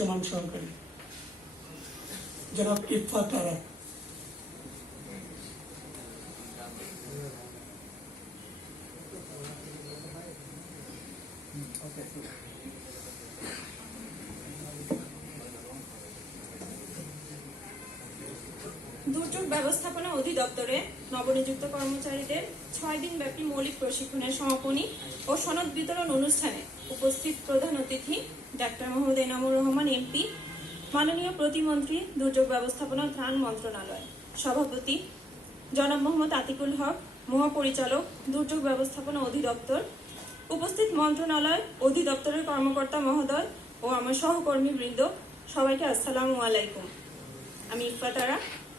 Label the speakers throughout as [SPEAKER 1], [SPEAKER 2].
[SPEAKER 1] উচ্চমান সহকারী। জনাব ইফা তারা।
[SPEAKER 2] দুর্যোগ ব্যবস্থাপনা অধিদপ্তরে নবনিযুক্ত কর্মচারীদের ছয় দিন ব্যাপী মৌলিক প্রশিক্ষণের সমাপনী ও সনদ বিতরণ অনুষ্ঠানে উপস্থিত প্রধান অতিথি ডাক্তার মোহাম্মদ এনামুর রহমান, এমপি, মাননীয় প্রতিমন্ত্রী, দুর্যোগ ব্যবস্থাপনা ত্রাণ মন্ত্রণালয় সভাপতি, জনাব মোহাম্মদ আতিকুল হক, মহাপরিচালক, দুর্যোগ ব্যবস্থাপনা অধিদপ্তর, উপস্থিত মন্ত্রণালয় অধিদপ্তরের কর্মকর্তা মহোদয় ও আমার সহকর্মী বৃন্দ। সবাইকে আসসালামু আলাইকুম। আমি ইফাতারা,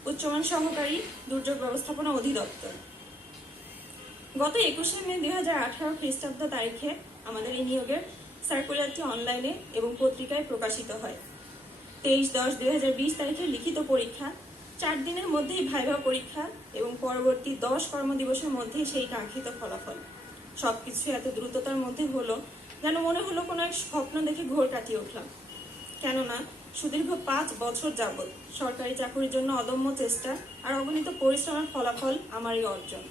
[SPEAKER 2] উচ্চমান সহকারী দুর্যোগ ব্যবস্থাপনা অধিদপ্তর। গত একুশে মে দুই হাজার আঠারো খ্রিস্টাব্দ তারিখে আমাদের এই নিয়োগের সার্কুলারটি অনলাইনে এবং পত্রিকায় প্রকাশিত হয়। তেইশ দশ দুই হাজার বিশ তারিখে লিখিত পরীক্ষা, চার দিনের মধ্যেই ভাইভা পরীক্ষা এবং পরবর্তী দশ কর্মদিবসের মধ্যেই সেই কাঙ্ক্ষিত ফলাফল। সবকিছু এত দ্রুততার মধ্যে হলো যেন মনে হলো কোনো এক স্বপ্ন দেখে ঘোর কাটিয়ে উঠলাম। কেননা, সুদীর্ঘ পাঁচ বছর যাবৎ সরকারি চাকরির জন্য অদম্য চেষ্টা আর অগণিত পরিশ্রমের ফলাফল আমারই অর্জন।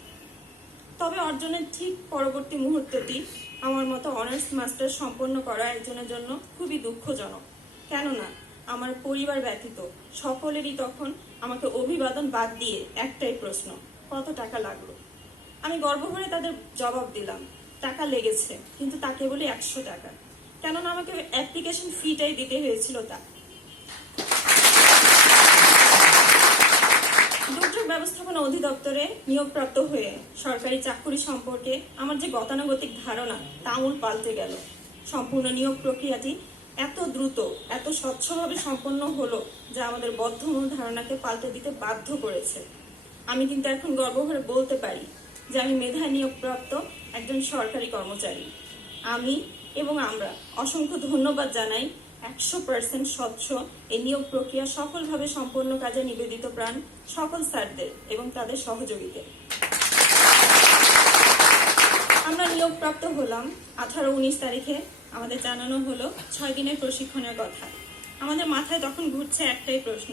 [SPEAKER 2] তবে অর্জনের ঠিক পরবর্তী মুহূর্তটি আমার মতো অনার্স মাস্টার সম্পন্ন করা একজনের জন্য খুবই দুঃখজনক। কেননা, আমার পরিবার ব্যতীত সকলেরই তখন আমাকে অভিবাদন বাদ দিয়ে একটাই প্রশ্ন, কত টাকা লাগল? আমি গর্ব করে তাদের জবাব দিলাম, টাকা লেগেছে, কিন্তু তাকে বলি একশো টাকা। কেননা, আমাকে অ্যাপ্লিকেশন ফিটাই দিতে হয়েছিল তা দুর্যোগ ব্যবস্থাপনা অধিদপ্তরে নিয়োগপ্রাপ্ত হয়ে সরকারি চাকুরি সম্পর্কে আমার যে গতানুগতিক ধারণা, তা আমূল পাল্টে গেল। সম্পূর্ণ নিয়োগ প্রক্রিয়াটি এত দ্রুত, এত স্বচ্ছভাবে সম্পন্ন হলো যা আমাদের বদ্ধমূল ধারণাকে পাল্টে দিতে বাধ্য করেছে। আমি কিন্তু এখন গর্ব করে বলতে পারি যে আমি মেধা নিয়োগপ্রাপ্ত একজন সরকারি কর্মচারী। আমি এবং আমরা অসংখ্য ধন্যবাদ জানাই একশো পার্সেন্ট স্বচ্ছ এই নিয়োগ প্রক্রিয়া সফলভাবে সম্পন্ন কাজে নিবেদিত প্রাণ সকল স্যারদের এবং তাদের সহযোগীদের। আমরা নিয়োগপ্রাপ্ত হলাম আঠারো উনিশ তারিখে। আমাদের জানানো হলো ছয় দিনের প্রশিক্ষণের কথা। আমাদের মাথায় তখন ঘুরছে একটাই প্রশ্ন,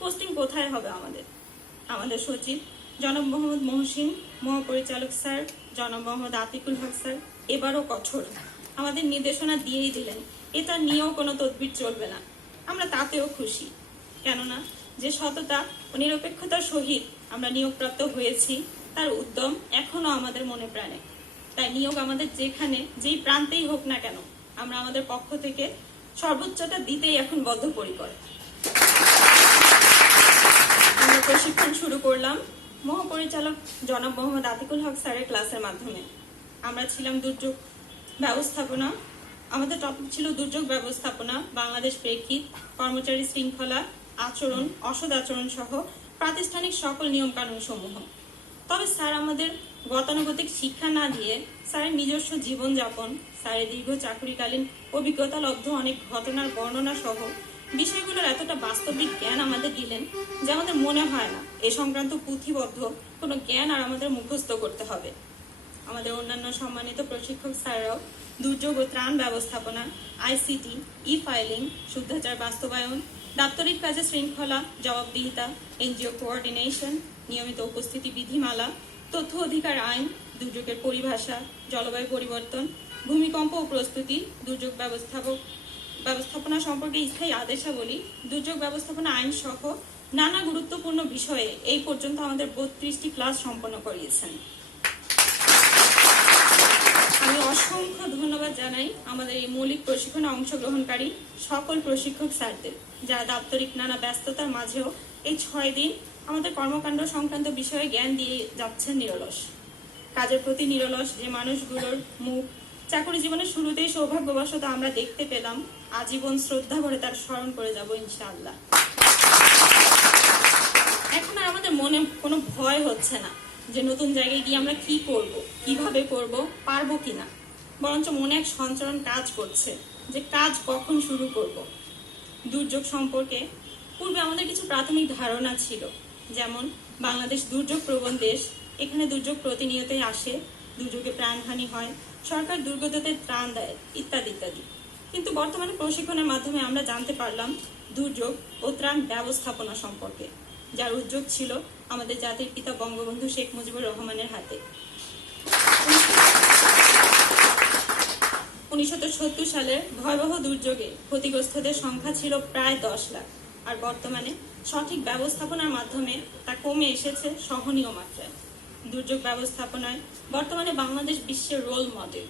[SPEAKER 2] পোস্টিং কোথায় হবে আমাদের? আমাদের সচিব জনাব মোহাম্মদ মহসিন, মহাপরিচালক স্যার জনাব মোহাম্মদ আতিকুল হক স্যার, এবারও কঠোর। আমাদের নির্দেশনা দিয়েই দিলেন। এটা নিয়েও কোনো তদবির চলবে না। আমরা তাতেও খুশি। কেননা, যে সততা ও নিরপেক্ষতার সহিত আমরা নিয়োগপ্রাপ্ত হয়েছি, তার উদ্যম এখনও আমাদের মনে প্রাণে। তাই নিয়োগ আমাদের যেখানে, যেই প্রান্তেই হোক না কেন, আমরা আমাদের পক্ষ থেকে সর্বোচ্চটা দিতেই এখন বদ্ধপরিকর। আমরা প্রশিক্ষণ শুরু করলাম মহাপরিচালক জনাব মোহাম্মদ আতিকুল হক স্যারের ক্লাসের মাধ্যমে। আমরা ছিলাম দুর্যোগ ব্যবস্থাপনা। আমাদের টপিক ছিল দুর্যোগ ব্যবস্থাপনা, বাংলাদেশ প্রেক্ষিত, কর্মচারী শৃঙ্খলা, আচরণ অসদ আচরণ সহ প্রাতিষ্ঠানিক সকল নিয়ম কানুন সমূহ তবে স্যার, আমাদের গতানুগতিক শিক্ষা না দিয়ে স্যারের নিজস্ব জীবনযাপন, স্যারের দীর্ঘ চাকরিকালীন অভিজ্ঞতা লব্ধ অনেক ঘটনার বর্ণনা সহ বিষয়গুলোর এতটা বাস্তবিক জ্ঞান আমাদের দিলেন যে আমাদের মনে হয় না, এ সংক্রান্ত পুঁথিবদ্ধ কোনো জ্ঞান আর আমাদের মুখস্থ করতে হবে। আমাদের অন্যান্য সম্মানিত প্রশিক্ষক স্যাররাও দুর্যোগ ও ত্রাণ ব্যবস্থাপনা আইসিটি ই ফাইলিং শুদ্ধাচার বাস্তবায়ন, দাপ্তরিক কাজে শৃঙ্খলা, জবাবদিহিতা, এনজিও কোঅর্ডিনেশন নিয়মিত উপস্থিতি বিধিমালা, তথ্য অধিকার আইন, দুর্যোগের পরিভাষা, জলবায়ু পরিবর্তন, ভূমিকম্প ও প্রস্তুতি, দুর্যোগ ব্যবস্থাপক, ব্যবস্থাপনা সম্পর্কে স্থায়ী আদেশাবলী, দুর্যোগ ব্যবস্থাপনা আইন সহ নানা গুরুত্বপূর্ণ বিষয়ে এই পর্যন্ত আমাদের বত্রিশটি ক্লাস সম্পন্ন করিয়েছেন। অসংখ্য ধন্যবাদ জানাই আমাদের এই মৌলিক প্রশিক্ষণে অংশগ্রহণকারী সকল প্রশিক্ষক স্যারদের, যারা দাপ্তরিক নানা ব্যস্ততার মাঝেও এই ছয় দিন আমাদের কর্মকাণ্ড সংক্রান্ত বিষয়ে জ্ঞান দিয়ে যাচ্ছেন নিরলস। কাজের প্রতি নিরলস যে মানুষগুলোর মুখ, চাকরি জীবনের শুরুতেই সৌভাগ্যবশত আমরা দেখতে পেলাম, আজীবন শ্রদ্ধা ভরে তার স্মরণ করে যাব ইনশাআল্লাহ। এখন আর আমাদের মনে কোনো ভয় হচ্ছে না যে নতুন জায়গায় গিয়ে আমরা কি করব, কীভাবে করব, পারব কিনা। বরঞ্চ মনে এক সঞ্চরণ কাজ করছে, যে কাজ কখন শুরু করব। দুর্যোগ সম্পর্কে পূর্বে আমাদের কিছু প্রাথমিক ধারণা ছিল, যেমন বাংলাদেশ দুর্যোগ প্রবণ দেশ, এখানে দুর্যোগ প্রতিনিয়তই আসে, দুর্যোগে প্রাণহানি হয়, সরকার দুর্গতদের ত্রাণ দেয়, ইত্যাদি ইত্যাদি। কিন্তু বর্তমানে প্রশিক্ষণের মাধ্যমে আমরা জানতে পারলাম দুর্যোগ ও ত্রাণ ব্যবস্থাপনা সম্পর্কে, যার উদ্যোগ ছিল আমাদের জাতির পিতা বঙ্গবন্ধু শেখ মুজিবুর রহমানের হাতে। উনিশশো সালের ভয়াবহ দুর্যোগে ক্ষতিগ্রস্তদের সংখ্যা ছিল প্রায় দশ লাখ। আর বর্তমানে সঠিক ব্যবস্থাপনার মাধ্যমে তা কমে এসেছে সহনীয় মাত্রায়। দুর্যোগ ব্যবস্থাপনায় বর্তমানে বাংলাদেশ বিশ্বের রোল মডেল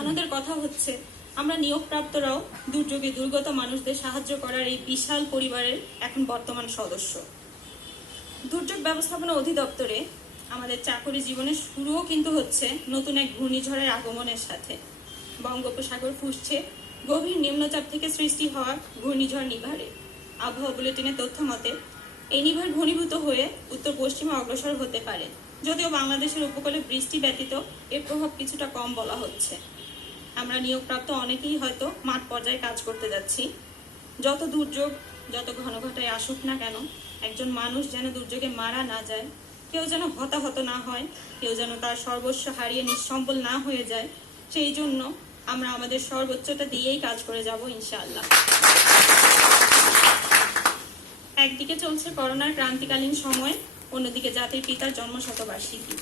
[SPEAKER 2] আমাদের কথা হচ্ছে, আমরা নিয়োগপ্রাপ্তরাও দুর্যোগে দুর্গত মানুষদের সাহায্য করার এই বিশাল পরিবারের এখন বর্তমান সদস্য। দুর্যোগ ব্যবস্থাপনা অধিদপ্তরে আমাদের চাকরি জীবনের শুরুও কিন্তু হচ্ছে নতুন এক ঘূর্ণিঝড়ের আগমনের সাথে। বঙ্গোপসাগর ফুসছে। গভীর নিম্নচাপ থেকে সৃষ্টি হওয়া ঘূর্ণিঝড় নিভারে। আবহাওয়া বুলেটিনের তথ্য মতে, এই নিভার ঘনীভূত হয়ে উত্তর পশ্চিমে অগ্রসর হতে পারে। যদিও বাংলাদেশের উপকূলে বৃষ্টি ব্যতীত এর প্রভাব কিছুটা কম বলা হচ্ছে। আমরা নিয়োগপ্রাপ্ত অনেকেই হয়তো মাঠ পর্যায়ে কাজ করতে যাচ্ছি। যত দুর্যোগ, যত ঘন ঘটায় আসুক না কেন, একজন মানুষ যেন দুর্যোগে মারা না যায়, কেউ যেন হতাহত না হয়, কেউ যেন তার সর্বস্ব হারিয়ে নিঃসম্বল না হয়ে যায় সেই জন্য আমরা আমাদের সর্বোচ্চটা দিয়েই কাজ করে যাব, ইনশাআল্লাহ। একদিকে চলছে করোনার ক্রান্তিকালীন সময়, অন্যদিকে জাতির পিতার জন্মশতবার্ষিকী,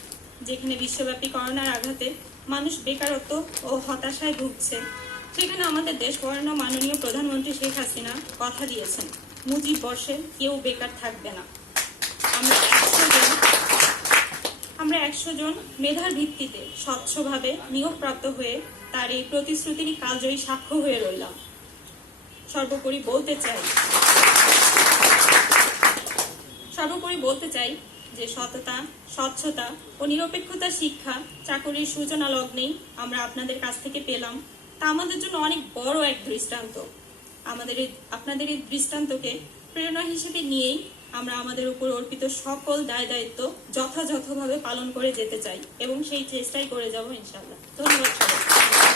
[SPEAKER 2] যেখানে বিশ্বব্যাপী করোনার আঘাতে মানুষ বেকারত্ব ও হতাশায় ভুগছে। সেখানে আমাদের দেশ বর্ণ মাননীয় প্রধানমন্ত্রী শেখ হাসিনা কথা দিয়েছেন, মুজিব বর্ষে কেউ বেকার থাকবে না। আমরা আমরা একশো জন মেধার ভিত্তিতে স্বচ্ছভাবে নিয়োগপ্রাপ্ত হয়ে তার এই প্রতিশ্রুতিরই কালজয়ী সাক্ষ্য হয়ে রইলাম। সর্বোপরি বলতে চাই সর্বোপরি বলতে চাই যে সততা, স্বচ্ছতা ও নিরপেক্ষতা শিক্ষা চাকরির সূচনা লগ্নেই আমরা আপনাদের কাছ থেকে পেলাম। তা আমাদের জন্য অনেক বড় এক দৃষ্টান্ত। আমাদের আপনাদের এই দৃষ্টান্তকে প্রেরণা হিসেবে নিয়েই আমরা আমাদের উপর অর্পিত সকল দায় দায়িত্ব যথাযথভাবে পালন করে যেতে চাই এবং সেই চেষ্টাই করে যাব ইনশাল্লাহ ধন্যবাদ